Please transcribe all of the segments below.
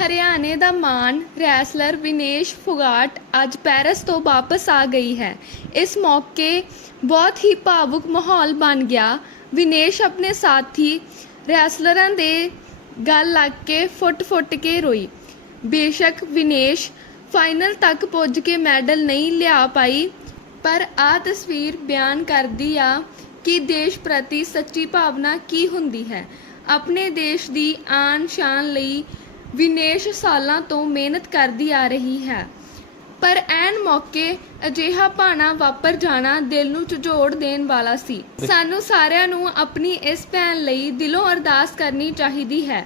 ਹਰਿਆਣੇ ਦਾ ਮਾਨ ਰੈਸਲਰ ਵਿਨੇਸ਼ ਫੋਗਾਟ ਅੱਜ ਪੈਰਿਸ ਤੋਂ ਵਾਪਸ ਆ ਗਈ ਹੈ। ਇਸ ਮੌਕੇ ਬਹੁਤ ਹੀ ਭਾਵੁਕ ਮਾਹੌਲ ਬਣ ਗਿਆ। ਵਿਨੇਸ਼ ਆਪਣੇ ਸਾਥੀ ਰੈਸਲਰਾਂ ਦੇ ਗੱਲ ਲੱਗ ਕੇ ਫੁੱਟ-ਫੁੱਟ ਕੇ ਰੋਈ। ਬੇਸ਼ੱਕ ਵਿਨੇਸ਼ ਫਾਈਨਲ ਤੱਕ ਪੁੱਜ ਕੇ ਮੈਡਲ ਨਹੀਂ ਲਿਆ ਪਾਈ, ਪਰ ਆ ਤਸਵੀਰ ਬਿਆਨ ਕਰਦੀ ਆ ਕਿ ਦੇਸ਼ ਪ੍ਰਤੀ ਸੱਚੀ ਭਾਵਨਾ ਕੀ ਹੁੰਦੀ ਹੈ। ਆਪਣੇ ਦੇਸ਼ ਦੀ ਆਨ ਸ਼ਾਨ ਲਈ ਵਿਨੇਸ਼ ਸਾਲਾਂ ਤੋਂ ਮਿਹਨਤ ਕਰਦੀ ਆ ਰਹੀ ਹੈ। ਪਰ ਐਨ ਮੌਕੇ ਅਜਿਹਾ ਭਾਣਾ ਵਾਪਰ ਜਾਣਾ ਦਿਲ ਨੂੰ ਝੁਝੋੜ ਦੇਣ ਵਾਲਾ ਸੀ। ਸਾਨੂੰ ਸਾਰਿਆਂ ਨੂੰ ਆਪਣੀ ਇਸ ਭੈਣ ਲਈ ਦਿਲੋਂ ਅਰਦਾਸ ਕਰਨੀ ਚਾਹੀਦੀ ਹੈ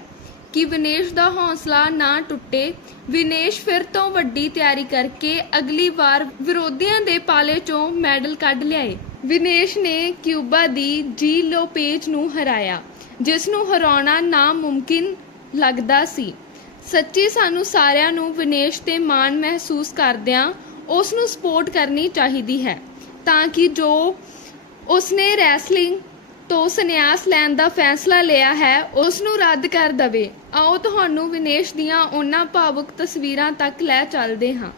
ਕਿ ਵਿਨੇਸ਼ ਦਾ ਹੌਸਲਾ ਨਾ ਟੁੱਟੇ। ਵਿਨੇਸ਼ ਫਿਰ ਤੋਂ ਵੱਡੀ ਤਿਆਰੀ ਕਰਕੇ ਅਗਲੀ ਵਾਰ ਵਿਰੋਧੀਆਂ ਦੇ ਪਾਲੇ ਚੋਂ ਮੈਡਲ ਕੱਢ ਲਿਆਏ। ਵਿਨੇਸ਼ ਨੇ ਕਿਊਬਾ ਦੀ ਜੀ ਲੋਪੇਜ ਨੂੰ ਹਰਾਇਆ, ਜਿਸ ਨੂੰ ਹਰਾਉਣਾ ਨਾਮੁਮਕਿਨ ਲੱਗਦਾ ਸੀ। ਸੱਚੀ ਸਾਨੂੰ ਸਾਰਿਆਂ ਨੂੰ ਵਿਨੇਸ਼ ਤੇ ਮਾਣ ਮਹਿਸੂਸ ਕਰਦਿਆਂ ਉਸ ਨੂੰ ਸਪੋਰਟ ਕਰਨੀ ਚਾਹੀਦੀ ਹੈ, ਤਾਂ ਕਿ ਜੋ ਉਸਨੇ ਰੈਸਲਿੰਗ ਤੋਂ ਸੰਨਿਆਸ ਲੈਣ ਦਾ ਫੈਸਲਾ ਲਿਆ ਹੈ, ਉਸ ਨੂੰ ਰੱਦ ਕਰ ਦਵੇ। ਆਓ ਤੁਹਾਨੂੰ ਵਿਨੇਸ਼ ਦੀਆਂ ਉਹਨਾਂ ਭਾਵੁਕ ਤਸਵੀਰਾਂ ਤੱਕ ਲੈ ਚੱਲਦੇ ਹਾਂ।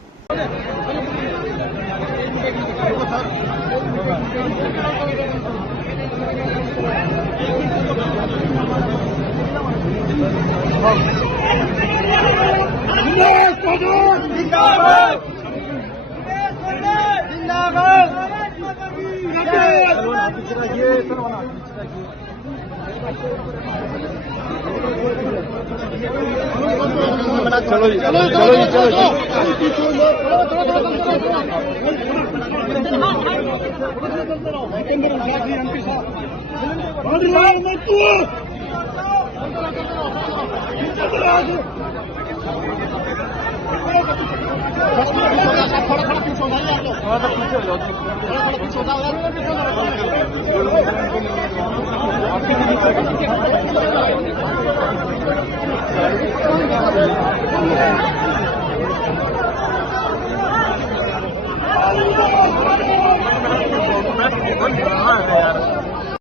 जिंदाबाद जिंदाबाद चलो जी चलो चलो जी Thank you.